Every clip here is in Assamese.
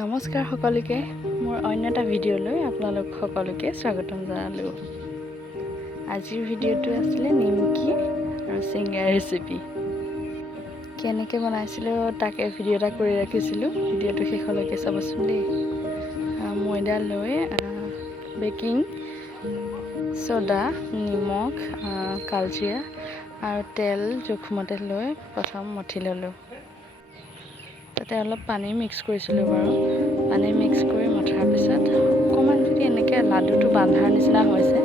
নমস্কাৰ সকলোকে মোৰ অন্য এটা ভিডিঅ'লৈ আপোনালোক সকলোকে স্বাগতম জনালোঁ। আজিৰ ভিডিঅ'টো আছিলে নিমকি আৰু চিংৰা ৰেচিপি। কেনেকৈ বনাইছিলোঁ তাকে ভিডিঅ' এটা কৰি ৰাখিছিলোঁ, ভিডিঅ'টো শেষলৈকে চাবচোন দেই। ময়দা লৈ বেকিং ছ'ডা, নিমখ, কালজিৰা আৰু তেল জোখমতে লৈ প্ৰথম মঠি ল'লোঁ। তাতে অলপ পানী মিক্স কৰিছিলোঁ বাৰু। পানী মিক্স কৰি মঠাৰ পিছত অকণমান যদি এনেকৈ লাডুটো বান্ধাৰ নিচিনা হৈছে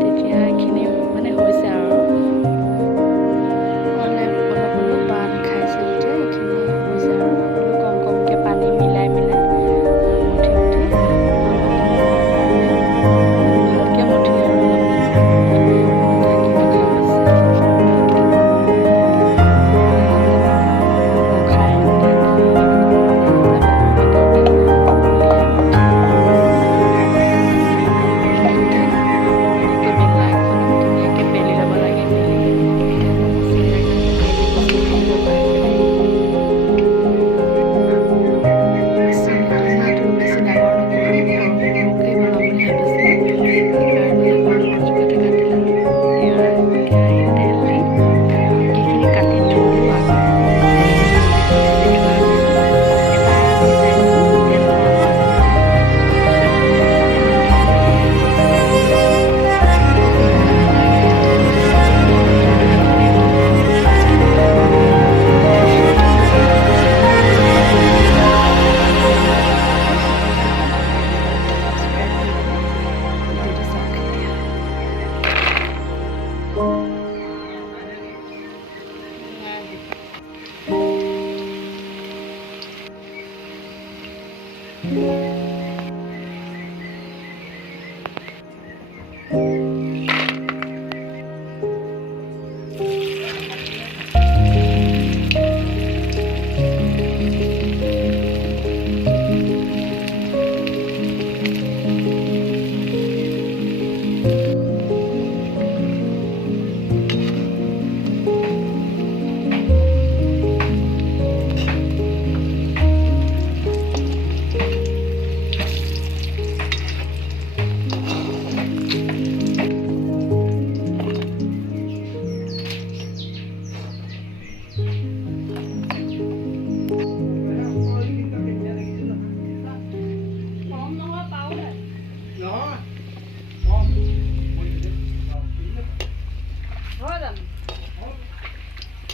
তেতিয়া এইখিনি মানে হৈছে আৰু অলপ অলপ বান্ধ খাইছে যেতিয়া এইখিনি হৈছে আৰু অলপ কম কমকৈ পানী মিলাই মঠি ভালকৈ মঠি আৰু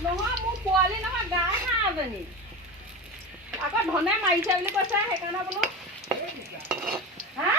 নহয় মোৰ পোৱালি নহয় গাই হাঁহ এজনী আকৌ ধনে মাৰিছে বুলি কৈছে সেইকাৰণে বোলো হা